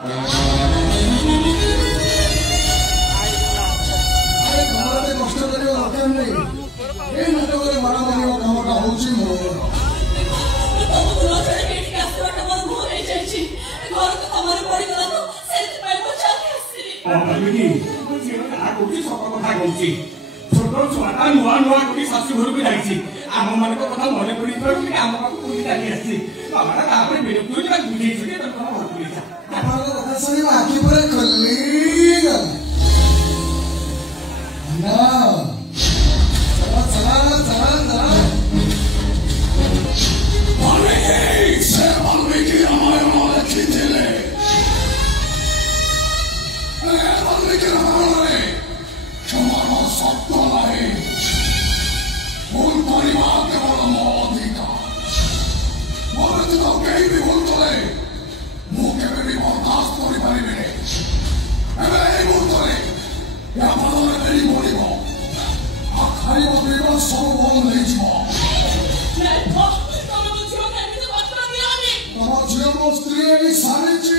कष्ट करने दरकार नहीं ये नाटक मारा मारी कामटा होची मोर छोट छुआटा नुआ नुआ कोटी शाशु घर को जाइछि आम मन को कथा मने पड़ी कि आम पाक कोटी डाली आछि बाबा तापर बिरक्ति होई बुझी छुके त कोन घर पुलिसा आपन कथा सुनि आखि पूरा खुल्ली गल ना चला चला चला चला वाल्मीकि रामायण लिखिथिले वाल्मीकि रामायण क्षमा सत्य नहीं भूल करवा केवल मो अधिकार मोर तो कहीं भी भूल कले मुझे भी बर्दाश्त कर पारिबे एबे ए मुहूर्ते या बदले मेरी बोलिबो आखारी बोलिबो सब बंद नहीं जीवो नहीं तो तुम बुझियो केमि तो बात दियानी तुम झियो मो स्त्री एई सारिची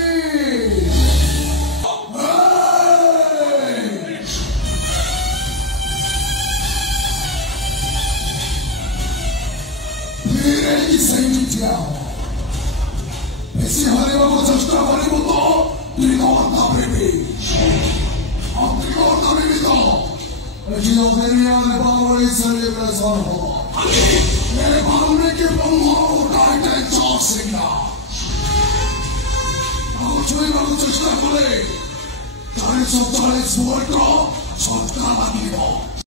ऐसी हरे बाबू चेष्टा करी तो त्रिकोणता बेबी और त्रिकोणता बेबी तो जियो बेरिया ने बावरी सरे में सर हो मेरे बावरी के ब्रह्मा उठाए थे चौक सिंगा और चोरी बाबू चेष्टा करे 40 वोल्ट सत्ता लगी हो